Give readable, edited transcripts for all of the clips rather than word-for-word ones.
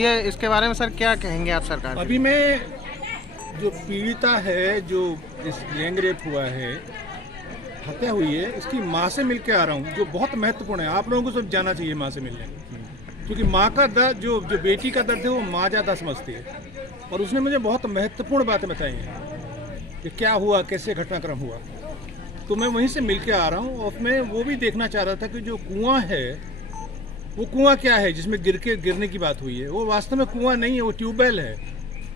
हुई है, इसके बारे में सर क्या कहेंगे आप सरकार अभी मैं जो पीड़िता है, जो इस गैंग रेप हुआ है, हत्या हुई है, इसकी माँ से मिल के आ रहा हूँ, जो बहुत महत्वपूर्ण है। आप लोगों को सब जाना चाहिए माँ से मिलने, क्योंकि माँ का दर्द, जो बेटी का दर्द है, वो माँ ज़्यादा समझती है। और उसने मुझे बहुत महत्वपूर्ण बातें बताई हैं कि क्या हुआ, कैसे घटनाक्रम हुआ। तो मैं वहीं से मिल के आ रहा हूँ और मैं वो भी देखना चाह रहा था कि जो कुआं है, वो कुआं क्या है जिसमें गिरने की बात हुई है। वो वास्तव में कुआं नहीं है, वो ट्यूबवेल है।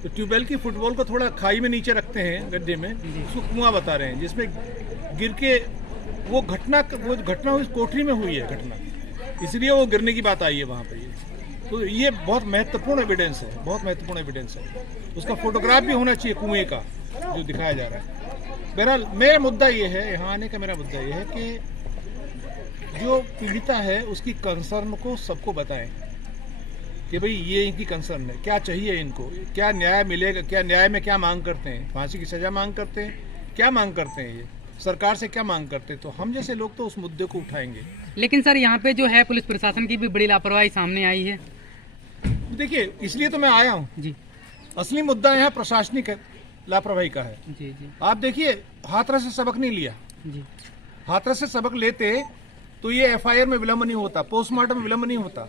तो ट्यूबवेल की फुटबॉल को थोड़ा खाई में नीचे रखते हैं गड्ढे में, उसको कुआं बता रहे हैं, जिसमें गिर के वो घटना उस कोठरी में हुई है घटना, इसलिए वो गिरने की बात आई है वहाँ पर। तो ये बहुत महत्वपूर्ण एविडेंस है, बहुत महत्वपूर्ण एविडेंस है। उसका फोटोग्राफ भी होना चाहिए कुएं का, जो दिखाया जा रहा है। बहरहाल मेरा मुद्दा ये है, यहाँ आने का मेरा मुद्दा ये है कि जो पीड़िता है उसकी कंसर्न को सबको बताएं कि भाई ये इनकी कंसर्न है, क्या चाहिए इनको, क्या न्याय मिलेगा, क्या न्याय में क्या मांग करते हैं, फांसी की सजा मांग करते हैं, क्या मांग करते हैं, ये सरकार से क्या मांग करते हैं। तो हम जैसे लोग तो उस मुद्दे को उठाएंगे। लेकिन सर यहाँ पे जो है पुलिस प्रशासन की भी बड़ी लापरवाही सामने आई है। देखिए, इसलिए तो मैं आया हूँ जी। असली मुद्दा यहाँ प्रशासनिक लापरवाही का है। जी जी। आप देखिए, हाथरस से सबक नहीं लिया। जी। हाथरस से सबक लेते तो ये एफआईआर में विलंब नहीं होता, पोस्टमार्टम में विलंब नहीं होता।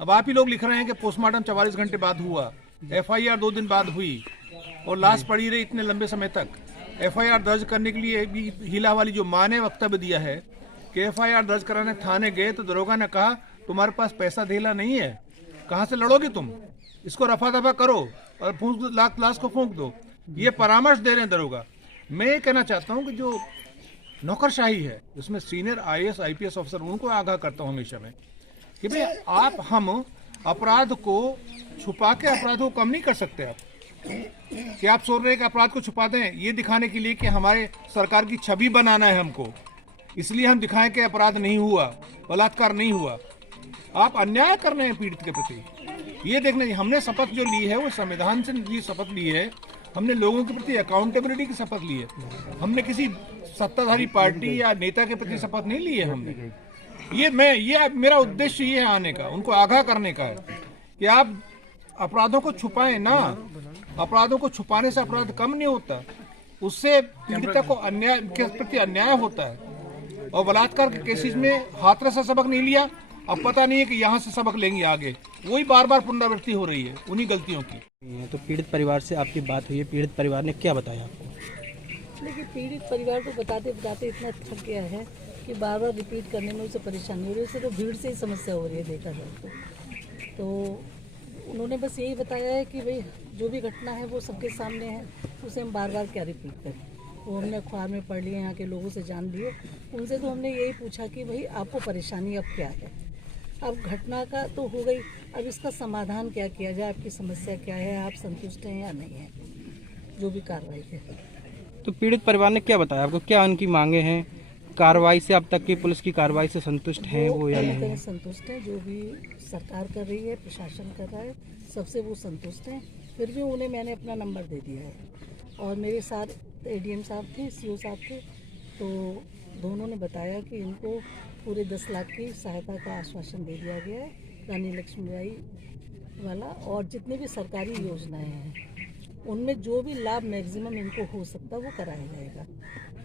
अब आप ही लोग लिख रहे हैं कि पोस्टमार्टम 44 घंटे बाद हुआ, एफआईआर 2 दिन बाद हुई और लाश पड़ी रही इतने लंबे समय तक। एफआईआर दर्ज करने के लिए भी हीला वाली जो माँ ने वक्तव्य दिया है कि एफआईआर दर्ज कराने थाने गए तो दरोगा ने कहा तुम्हारे पास पैसा धेला नहीं है, कहाँ से लड़ोगे तुम, इसको रफा दफा करो और लाश को फूंक दो। ये परामर्श दे रहे हैं दरोगा। मैं ये कहना चाहता हूँ कि जो नौकरशाही है, उसमें सीनियर आईएएस आईपीएस अफसर, उनको आगाह करता हूँ हमेशा में कि भाई हम अपराध को छुपा के अपराध को कम नहीं कर सकते। आप कि आप सोच रहे हैं कि अपराध को छुपा दें, ये दिखाने के लिए कि हमारे सरकार की छवि बनाना है हमको, इसलिए हम दिखाएं कि अपराध नहीं हुआ, बलात्कार नहीं हुआ। आप अन्याय कर रहे हैं पीड़ित के प्रति। ये देखना, हमने शपथ जो ली है वो संविधान से ये शपथ ली है, हमने लोगों के प्रति अकाउंटेबिलिटी की शपथ ली है, हमने किसी सत्ताधारी पार्टी या नेता के प्रति शपथ नहीं ली है हमने। ये मेरा उद्देश्य ये है आने का, उनको आगाह करने का है कि आप अपराधों को छुपाएं ना। अपराधों को छुपाने से अपराध कम नहीं होता, उससे पीड़िता को अन्याय के प्रति अन्याय होता है। और बलात्कार के केसेस में हाथरस से सबक नहीं लिया, अब पता नहीं है कि यहाँ से सबक लेंगे आगे, वही बार बार पुनरावृत्ति हो रही है उन्हीं गलतियों की। तो पीड़ित परिवार से आपकी बात हुई है, पीड़ित परिवार ने क्या बताया आपको? लेकिन पीड़ित परिवार तो बताते बताते इतना थक गया है कि बार बार रिपीट करने में उसे परेशानी हो रही है। उसे तो भीड़ से ही समस्या हो रही है देखा जाए तो उन्होंने बस यही बताया है कि भाई जो भी घटना है वो सबके सामने है, उसे हम बार बार क्या रिपीट करें। वो हमने अखबार में पढ़ लिए, यहाँ के लोगों से जान लिए, उनसे तो हमने यही पूछा कि भाई आपको परेशानी अब क्या है। अब घटना का तो हो गई, अब इसका समाधान क्या किया जाए, आपकी समस्या क्या है, आप संतुष्ट हैं या नहीं हैं जो भी कार्रवाई है। तो पीड़ित परिवार ने क्या बताया आपको, क्या उनकी मांगे हैं कार्रवाई से, अब तक की पुलिस की कार्रवाई से संतुष्ट हैं वो या नहीं? संतुष्ट हैं, जो भी सरकार कर रही है, प्रशासन कर रहा है, सबसे वो संतुष्ट हैं। फिर भी उन्हें मैंने अपना नंबर दे दिया है और मेरे साथ एडीएम साहब थे, सीओ साहब थे, तो दोनों ने बताया कि इनको पूरे 10 लाख की सहायता का आश्वासन दे दिया गया है, रानी लक्ष्मीबाई वाला, और जितनी भी सरकारी योजनाएं हैं उनमें जो भी लाभ मैक्सिमम इनको हो सकता है वो कराया जाएगा।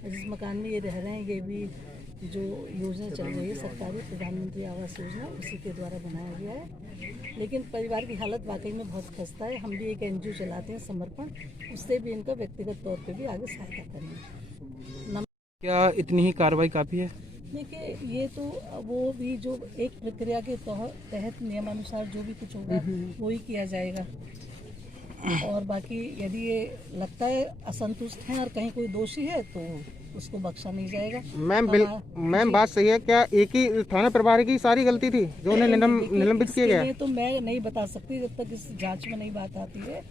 जिस मकान में ये रह रहे हैं, ये भी जो योजना चल रही है सरकारी प्रधानमंत्री आवास योजना, उसी के द्वारा बनाया गया है। लेकिन परिवार की हालत वाकई में बहुत खस्ता है। हम भी एक एनजीओ चलाते हैं समर्पण, उससे भी इनका व्यक्तिगत तौर पे भी आगे सहायता करेंगे। क्या इतनी ही कार्रवाई काफ़ी है? देखिए, ये तो वो भी जो एक प्रक्रिया के तहत नियमानुसार जो भी कुछ होगा वो ही किया जाएगा। और बाकी यदि ये लगता है असंतुष्ट हैं और कहीं कोई दोषी है तो उसको बख्शा नहीं जाएगा। मैम बात सही है, क्या एक ही थाना प्रभारी की सारी गलती थी जो उन्हें निलंबित किया गया? ये तो मैं नहीं बता सकती जब तक इस जांच में नहीं बात आती है।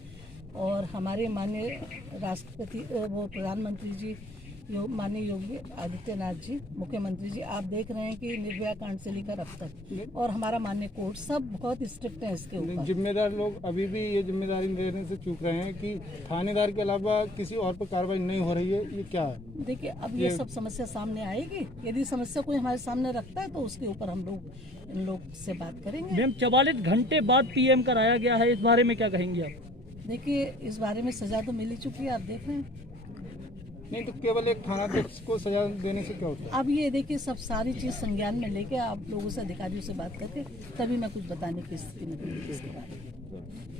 और हमारे माननीय राष्ट्रपति वो प्रधानमंत्री जी माननीय योगी आदित्यनाथ जी, मुख्यमंत्री जी, आप देख रहे हैं कि निर्भया कांड से लेकर अब तक, और हमारा माननीय कोर्ट सब बहुत स्ट्रिक्ट है इसके ऊपर। जिम्मेदार लोग अभी भी ये जिम्मेदारी लेने से चूक रहे हैं कि थानेदार के अलावा किसी और पर कार्रवाई नहीं हो रही है, ये क्या है? देखिए, अब ये सब समस्या सामने आएगी। यदि समस्या कोई हमारे सामने रखता है तो उसके ऊपर हम लोग इन लोग से बात करेंगे। मैम 44 घंटे बाद पीएम कराया गया है, इस बारे में क्या कहेंगे आप? देखिए, इस बारे में सजा तो मिल ही चुकी है, आप देख रहे हैं। नहीं तो केवल एक थानाध्यक्ष को सजा देने से क्या होता है? अब ये देखिए, सब सारी चीज संज्ञान में लेके आप लोगों से, अधिकारियों से बात करके तभी मैं कुछ बताने की स्थिति में हूँ इसके बारे में।